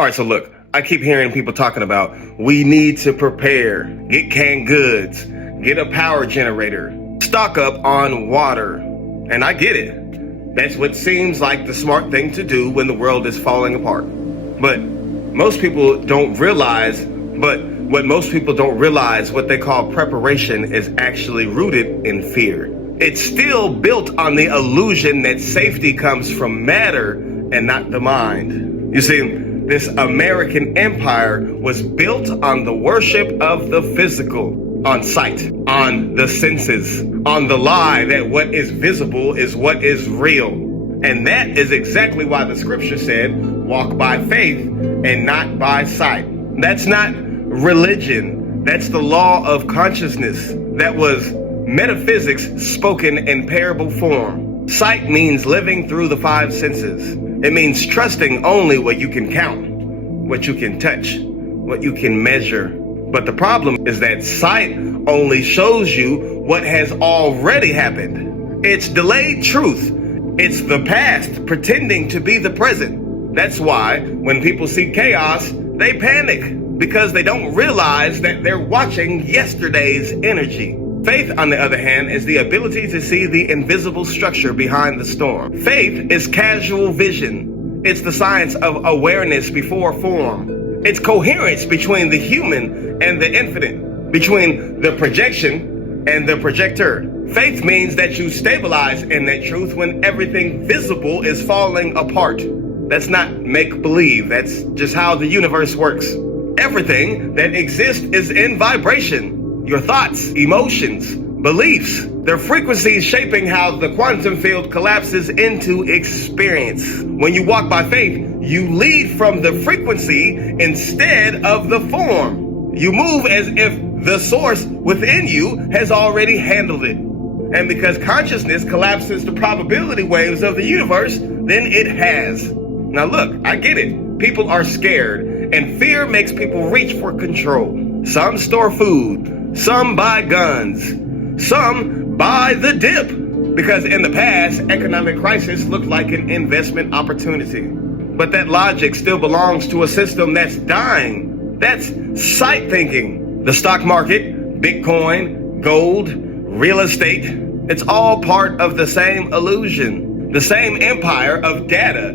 All right, so look, I keep hearing people talking about we need to prepare, get canned goods, get a power generator, stock up on water. And I get it. That's what seems like the smart thing to do when the world is falling apart. But most people don't realize, what they call preparation is actually rooted in fear. It's still built on the illusion that safety comes from matter and not the mind. You see, this American empire was built on the worship of the physical, on sight, on the senses, on the lie that what is visible is what is real. And that is exactly why the scripture said, walk by faith and not by sight. That's not religion. That's the law of consciousness. That was metaphysics spoken in parable form. Sight means living through the five senses. It means trusting only what you can count, what you can touch, what you can measure. But the problem is that sight only shows you what has already happened. It's delayed truth. It's the past pretending to be the present. That's why when people see chaos, they panic because they don't realize that they're watching yesterday's energy. Faith, on the other hand, is the ability to see the invisible structure behind the storm. Faith is casual vision. It's the science of awareness before form. It's coherence between the human and the infinite, between the projection and the projector. Faith means that you stabilize in that truth when everything visible is falling apart. That's not make-believe. That's just how the universe works. Everything that exists is in vibration. Your thoughts, emotions, beliefs, their frequencies shaping how the quantum field collapses into experience. When you walk by faith, you lead from the frequency instead of the form. You move as if the source within you has already handled it. And because consciousness collapses the probability waves of the universe, then it has. Now look, I get it. People are scared, and fear makes people reach for control. Some store food. Some buy guns. Some buy the dip. Because in the past, economic crisis looked like an investment opportunity. But that logic still belongs to a system that's dying. That's sight thinking. The stock market, Bitcoin, gold, real estate, it's all part of the same illusion. The same empire of data,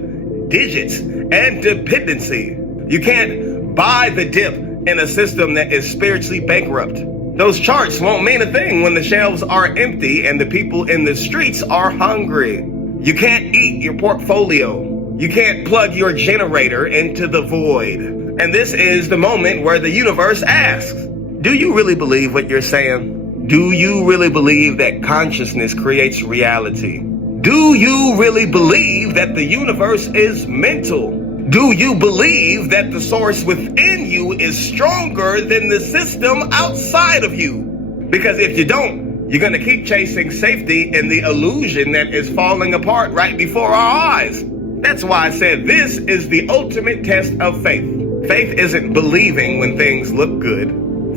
digits, and dependency. You can't buy the dip in a system that is spiritually bankrupt. Those charts won't mean a thing when the shelves are empty and the people in the streets are hungry. You can't eat your portfolio. You can't plug your generator into the void. And this is the moment where the universe asks, do you really believe what you're saying? Do you really believe that consciousness creates reality? Do you really believe that the universe is mental? Do you believe that the source within you is stronger than the system outside of you? Because if you don't, you're going to keep chasing safety in the illusion that is falling apart right before our eyes. That's why I said this is the ultimate test of faith. Faith isn't believing when things look good.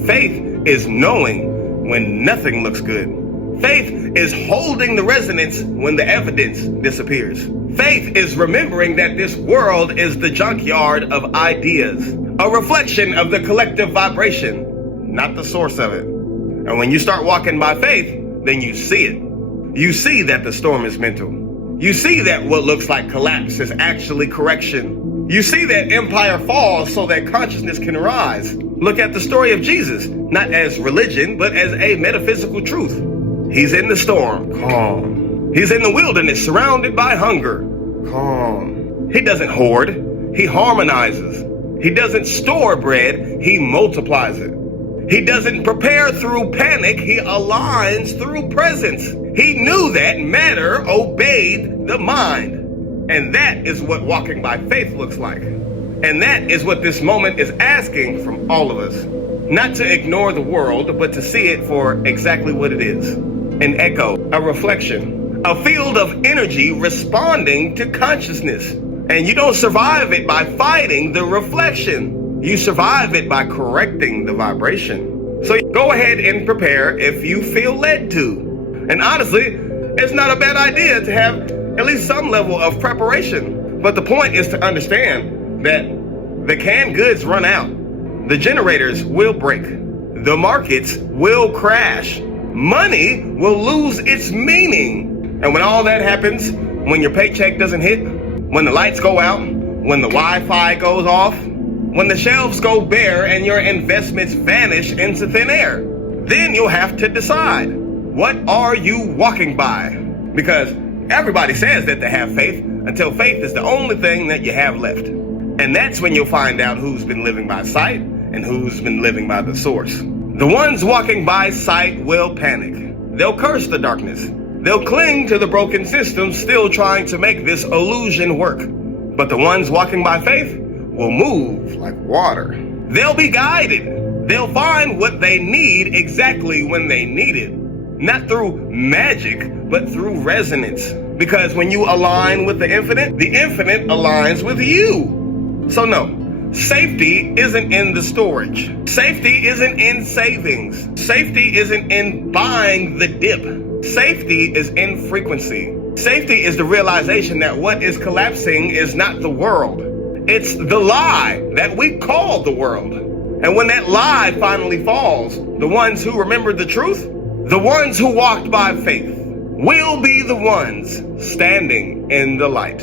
Faith is knowing when nothing looks good. Faith is holding the resonance when the evidence disappears. Faith is remembering that this world is the junkyard of ideas, a reflection of the collective vibration, not the source of it. And when you start walking by faith, then you see it. You see that the storm is mental. You see that what looks like collapse is actually correction. You see that empire falls so that consciousness can rise. Look at the story of Jesus, not as religion, but as a metaphysical truth. He's in the storm, calm. He's in the wilderness, surrounded by hunger, calm. He doesn't hoard, he harmonizes. He doesn't store bread, he multiplies it. He doesn't prepare through panic, he aligns through presence. He knew that matter obeyed the mind. And that is what walking by faith looks like. And that is what this moment is asking from all of us. Not to ignore the world, but to see it for exactly what it is. An echo, a reflection, a field of energy responding to consciousness. And you don't survive it by fighting the reflection. You survive it by correcting the vibration. So go ahead and prepare if you feel led to. And honestly, it's not a bad idea to have at least some level of preparation. But the point is to understand that The canned goods run out. The generators will break. The markets will crash. Money will lose its meaning. And when all that happens, when your paycheck doesn't hit, when the lights go out, when the Wi-Fi goes off, when the shelves go bare and your investments vanish into thin air, then you'll have to decide, what are you walking by? Because everybody says that they have faith until faith is the only thing that you have left. And that's when you'll find out who's been living by sight and who's been living by the source. The ones walking by sight will panic. They'll curse the darkness. They'll cling to the broken system, still trying to make this illusion work. But the ones walking by faith will move like water. They'll be guided. They'll find what they need exactly when they need it. Not through magic, but through resonance. Because when you align with the infinite aligns with you. So no, safety isn't in the storage. Safety isn't in savings. Safety isn't in buying the dip. Safety is in frequency. Safety is the realization that what is collapsing is not the world. It's the lie that we call the world. And when that lie finally falls, the ones who remember the truth, the ones who walked by faith, will be the ones standing in the light.